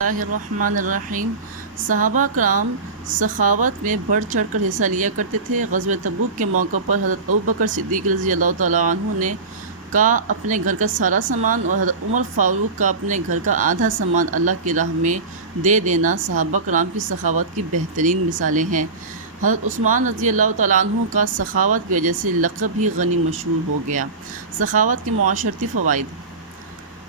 اللہ الرحمن الرحیم۔ صحابہ کرام سخاوت میں بڑھ چڑھ کر حصہ لیا کرتے تھے۔ غزوہ تبوک کے موقع پر حضرت ابوبکر صدیق رضی اللہ تعالیٰ عنہ نے کا اپنے گھر کا سارا سامان اور حضرت عمر فاروق کا اپنے گھر کا آدھا سامان اللہ کی راہ میں دے دینا صحابہ کرام کی سخاوت کی بہترین مثالیں ہیں۔ حضرت عثمان رضی اللہ تعالیٰ عنہ کا سخاوت کی وجہ سے لقب ہی غنی مشہور ہو گیا۔ سخاوت کے معاشرتی فوائد۔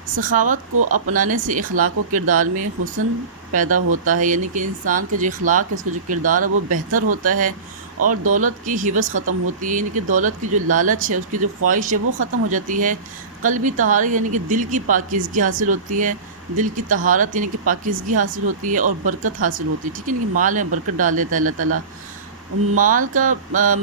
سخاوت کو اپنانے سے اخلاق و کردار میں حسن پیدا ہوتا ہے، یعنی کہ انسان کا جو اخلاق ہے، اس کا جو کردار ہے وہ بہتر ہوتا ہے، اور دولت کی حوث ختم ہوتی ہے، یعنی کہ دولت کی جو لالچ ہے، اس کی جو خواہش ہے وہ ختم ہو جاتی ہے۔ قلبی طہارت یعنی کہ دل کی پاکیزگی حاصل ہوتی ہے، دل کی طہارت یعنی کہ پاکیزگی حاصل ہوتی ہے، اور برکت حاصل ہوتی ہے، ٹھیک ہے، یعنی کہ مال میں برکت ڈال دیتا ہے اللہ تعالیٰ۔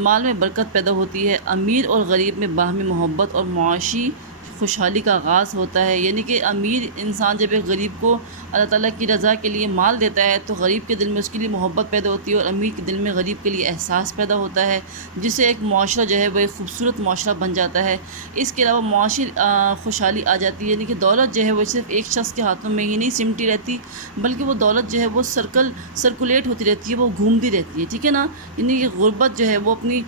مال میں برکت پیدا ہوتی ہے۔ امیر اور غریب میں باہمی محبت اور معاشی خوشحالی کا آغاز ہوتا ہے، یعنی کہ امیر انسان جب ایک غریب کو اللہ تعالیٰ کی رضا کے لیے مال دیتا ہے تو غریب کے دل میں اس کے لیے محبت پیدا ہوتی ہے، اور امیر کے دل میں غریب کے لیے احساس پیدا ہوتا ہے، جس سے ایک معاشرہ جو ہے وہ ایک خوبصورت معاشرہ بن جاتا ہے۔ اس کے علاوہ معاشی خوشحالی آ جاتی ہے، یعنی کہ دولت جو ہے وہ صرف ایک شخص کے ہاتھوں میں ہی نہیں سمٹی رہتی، بلکہ وہ دولت جو ہے وہ سرکولیٹ ہوتی رہتی ہے، وہ گھومتی رہتی ہے، ٹھیک ہے نا، یعنی کہ غربت جو ہے وہ اپنی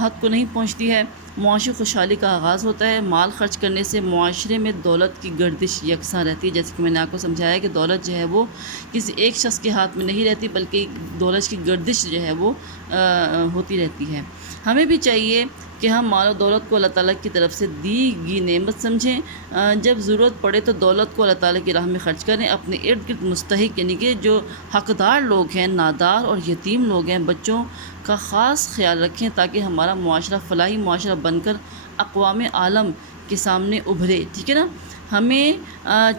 حد کو نہیں پہنچتی ہے۔ معاشی خوشحالی کا آغاز ہوتا ہے۔ مال خرچ کرنے سے معاشرے میں دولت کی گردش یکساں رہتی ہے، جیسے کہ میں نے آپ کو سمجھایا کہ دولت جو ہے وہ کسی ایک شخص کے ہاتھ میں نہیں رہتی، بلکہ دولت کی گردش جو ہے وہ ہوتی رہتی ہے۔ ہمیں بھی چاہیے کہ ہم مال و دولت کو اللہ تعالیٰ کی طرف سے دی گئی نعمت سمجھیں۔ جب ضرورت پڑے تو دولت کو اللہ تعالیٰ کی راہ میں خرچ کریں۔ اپنے ارد گرد مستحق یعنی کہ جو حقدار لوگ ہیں، نادار اور یتیم لوگ ہیں، بچوں کا خاص خیال رکھیں تاکہ ہمارا معاشرہ فلاحی معاشرہ بن کر اقوام عالم کے سامنے ابھرے، ٹھیک ہے نا۔ ہمیں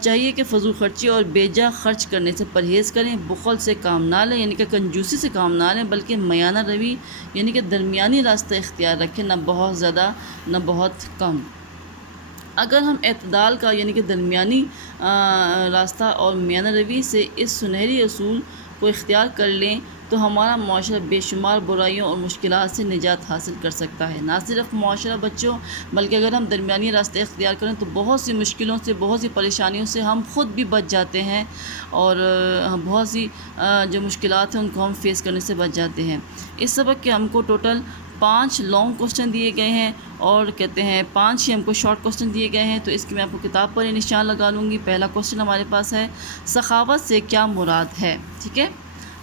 چاہیے کہ فضول خرچی اور بے جا خرچ کرنے سے پرہیز کریں۔ بخل سے کام نہ لیں، یعنی کہ کنجوسی سے کام نہ لیں، بلکہ میانہ روی یعنی کہ درمیانی راستہ اختیار رکھیں، نہ بہت زیادہ نہ بہت کم۔ اگر ہم اعتدال کا یعنی کہ درمیانی راستہ اور میانہ روی سے اس سنہری اصول کو اختیار کر لیں تو ہمارا معاشرہ بے شمار برائیوں اور مشکلات سے نجات حاصل کر سکتا ہے۔ نہ صرف معاشرہ بچوں، بلکہ اگر ہم درمیانی راستے اختیار کریں تو بہت سی مشکلوں سے، بہت سی پریشانیوں سے ہم خود بھی بچ جاتے ہیں، اور بہت سی جو مشکلات ہیں ان کو ہم فیس کرنے سے بچ جاتے ہیں۔ اس سبق کے ہم کو ٹوٹل 5 لانگ کوسچن دیے گئے ہیں، اور کہتے ہیں 5 ہی ہم کو شارٹ کوسچن دیے گئے ہیں، تو اس کی میں آپ کو کتاب پر ہی نشان لگا لوں گی۔ پہلا کوسچن ہمارے پاس ہے، سخاوت سے کیا مراد ہے، ٹھیک ہے۔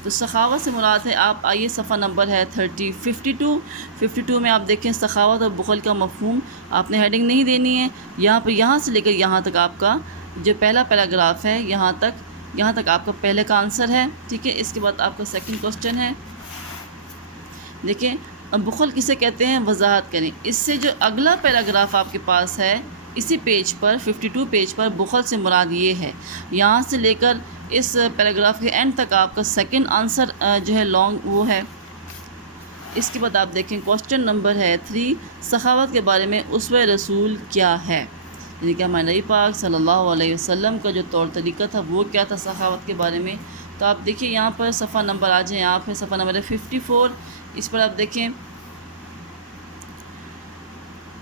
تو سخاوت سے مراد ہے، آپ آئیے صفحہ نمبر ہے 52 میں آپ دیکھیں سخاوت اور بخل کا مفہوم۔ آپ نے ہیڈنگ نہیں دینی ہے، یہاں سے لے کر یہاں تک آپ کا جو پہلا پیراگراف ہے، یہاں تک آپ کا پہلے کا آنسر ہے، ٹھیک ہے۔ اس کے بعد آپ کا سیکنڈ کوسچن ہے، دیکھیں بخل کسے کہتے ہیں، وضاحت کریں۔ اس سے جو اگلا پیراگراف آپ کے پاس ہے اسی پیج پر 52 پیج پر، بخل سے مراد یہ ہے، یہاں سے لے کر اس پیراگراف کے اینڈ تک آپ کا سیکنڈ آنسر جو ہے لانگ وہ ہے۔ اس کے بعد آپ دیکھیں کوسچن نمبر ہے 3، سخاوت کے بارے میں اسوہ رسول کیا ہے، یعنی کہ ہمارے نبی پاک صلی اللہ علیہ وسلم کا جو طور طریقہ تھا وہ کیا تھا سخاوت کے بارے میں۔ تو آپ دیکھیں یہاں پر صفحہ نمبر آ جائیں، آپ ہے صفحہ نمبر 54، اس پر آپ دیکھیں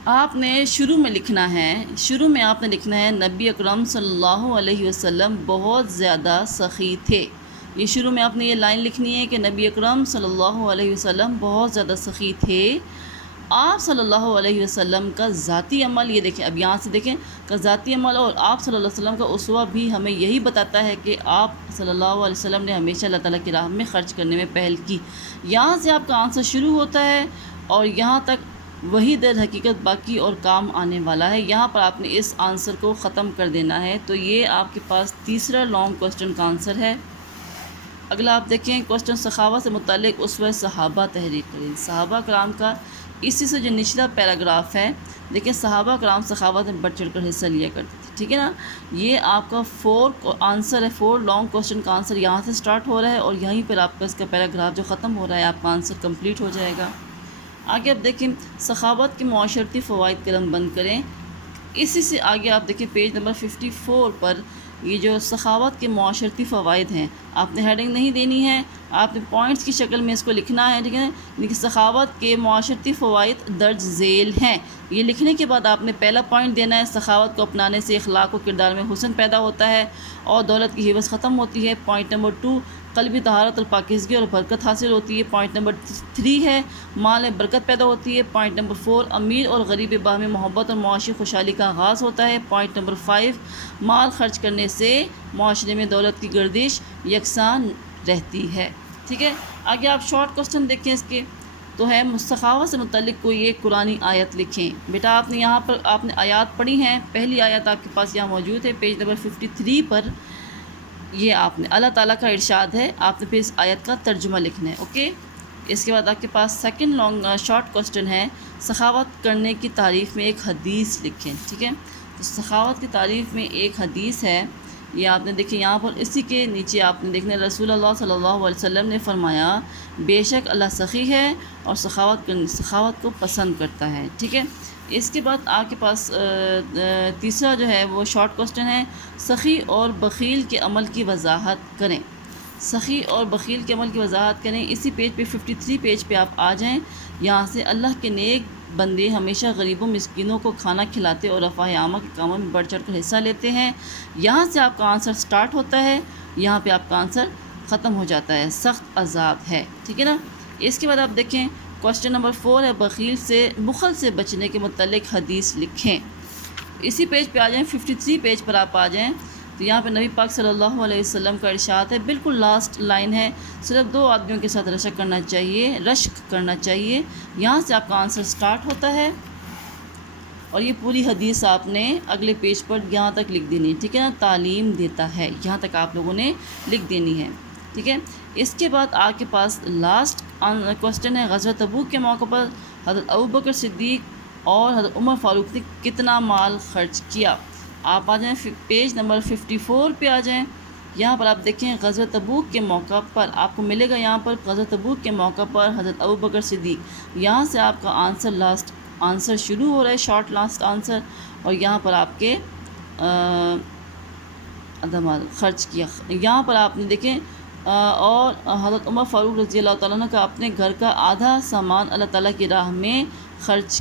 آپ نے شروع میں آپ نے لکھنا ہے نبی اکرم صلی اللہ علیہ وسلم بہت زیادہ سخی تھے۔ یہ شروع میں آپ نے یہ لائن لکھنی ہے کہ نبی اکرم صلی اللہ علیہ وسلم بہت زیادہ سخی تھے۔ آپ صلی اللہ علیہ وسلم کا ذاتی عمل، یہ دیکھیں اب یہاں سے دیکھیں کہ ذاتی عمل اور آپ صلی اللہ علیہ وسلم کا اسوہ بھی ہمیں یہی بتاتا ہے کہ آپ صلی اللہ علیہ وسلم نے ہمیشہ اللہ تعالیٰ کی راہ میں خرچ کرنے میں پہل کی۔ یہاں سے آپ کا آنسر شروع ہوتا ہے اور یہاں تک وہی در حقیقت باقی اور کام آنے والا ہے۔ یہاں پر آپ نے اس آنسر کو ختم کر دینا ہے، تو یہ آپ کے پاس تیسرا لانگ کوسچن کا آنسر ہے۔ اگلا آپ دیکھیں کوسچن، سخاوت سے متعلق اسوہ صحابہ تحریر کریں۔ صحابہ کرام کا اسی سے جو نچلا پیراگراف ہے، دیکھیں صحابہ کرام سخاوت میں بڑھ چڑھ کر حصہ لیا کرتے تھے، ٹھیک ہے نا۔ یہ آپ کا 4 آنسر ہے، 4 لانگ کوسچن کا آنسر یہاں سے سٹارٹ ہو رہا ہے، اور یہیں پر آپ کا اس کا پیراگراف جو ختم ہو رہا ہے آپ کا آنسر کمپلیٹ ہو جائے گا۔ آگے آپ دیکھیں سخاوت کے معاشرتی فوائد قلم بند کریں۔ اسی سے آگے آپ دیکھیں پیج نمبر 54 پر یہ جو سخاوت کے معاشرتی فوائد ہیں، آپ نے ہیڈنگ نہیں دینی ہے، آپ نے پوائنٹس کی شکل میں اس کو لکھنا ہے، ٹھیک ہے، لیکن سخاوت کے معاشرتی فوائد درج ذیل ہیں۔ یہ لکھنے کے بعد آپ نے پہلا پوائنٹ دینا ہے، سخاوت کو اپنانے سے اخلاق و کردار میں حسن پیدا ہوتا ہے اور دولت کی حوث ختم ہوتی ہے۔ پوائنٹ نمبر 2، قلبی طہارت اور پاکیزگی اور برکت حاصل ہوتی ہے۔ پوائنٹ نمبر 3 ہے، مال میں برکت پیدا ہوتی ہے۔ پوائنٹ نمبر 4، امیر اور غریب باہمی محبت اور معاشی خوشحالی کا آغاز ہوتا ہے۔ پوائنٹ نمبر 5، مال خرچ کرنے سے معاشرے میں دولت کی گردش یکساں رہتی ہے۔ ٹھیک ہے، آگے آپ شارٹ کوسچن دیکھیں اس کے، تو ہے سخاوت سے متعلق کوئی ایک قرآنی آیت لکھیں۔ بیٹا آپ نے یہاں پر آپ نے آیات پڑھی ہیں، پہلی آیت آپ کے پاس یہاں موجود ہے پیج نمبر 53 پر، یہ آپ نے اللہ تعالیٰ کا ارشاد ہے، آپ نے پھر اس آیت کا ترجمہ لکھنا ہے، اوکے۔ اس کے بعد آپ کے پاس سیکنڈ شارٹ کوسچن ہے، سخاوت کرنے کی تعریف میں ایک حدیث لکھیں، ٹھیک ہے۔ تو سخاوت کی تعریف میں ایک حدیث ہے، یہ آپ نے دیکھیں یہاں پر، اسی کے نیچے آپ نے دیکھنا رسول اللہ صلی اللہ علیہ وسلم نے فرمایا، بے شک اللہ سخی ہے اور سخاوت کو پسند کرتا ہے، ٹھیک ہے۔ اس کے بعد آپ کے پاس تیسرا جو ہے وہ شارٹ کوسچن ہے، سخی اور بخیل کے عمل کی وضاحت کریں۔ سخی اور بخیل کے عمل کی وضاحت کریں، اسی پیج پہ 53 پیج پہ آپ آ جائیں، یہاں سے اللہ کے نیک بندے ہمیشہ غریبوں مسکینوں کو کھانا کھلاتے اور رفاہ عامہ کے کاموں میں بڑھ چڑھ کر حصہ لیتے ہیں۔ یہاں سے آپ کا آنسر سٹارٹ ہوتا ہے، یہاں پہ آپ کا آنسر ختم ہو جاتا ہے، سخت عذاب ہے، ٹھیک ہے نا۔ اس کے بعد آپ دیکھیں کوسچن نمبر 4 ہے، بخل سے بچنے کے متعلق حدیث لکھیں۔ اسی پیج پہ آ جائیں، 53 پیج پر آپ آ جائیں، تو یہاں پہ نبی پاک صلی اللہ علیہ وسلم کا ارشاد ہے، بالکل لاسٹ لائن ہے، صرف 2 آدمیوں کے ساتھ رشک کرنا چاہیے، یہاں سے آپ کا آنسر سٹارٹ ہوتا ہے، اور یہ پوری حدیث آپ نے اگلے پیج پر یہاں تک لکھ دینی ہے، ٹھیک ہے نا، تعلیم دیتا ہے، یہاں تک آپ لوگوں نے لکھ دینی ہے، ٹھیک ہے۔ اس کے بعد آپ کے پاس لاسٹ کوسچن ہے، غزوہ تبوک کے موقع پر حضرت ابوبکر صدیق اور حضرت عمر فاروق نے کتنا مال خرچ کیا۔ آپ آ جائیں پیج نمبر 54 پہ آ جائیں، یہاں پر آپ دیکھیں غزوہ تبوک کے موقع پر آپ کو ملے گا، یہاں پر غزوہ تبوک کے موقع پر حضرت ابوبکر صدیق، یہاں سے آپ کا آنسر لاسٹ آنسر شروع ہو رہا ہے، شارٹ لاسٹ آنسر، اور یہاں پر آپ کے مال خرچ کیا، یہاں پر آپ نے دیکھیں اور حضرت عمر فاروق رضی اللہ تعالیٰ عنہ کا اپنے گھر کا آدھا سامان اللہ تعالیٰ کی راہ میں خرچ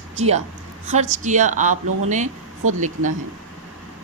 کیا، آپ لوگوں نے خود لکھنا ہے۔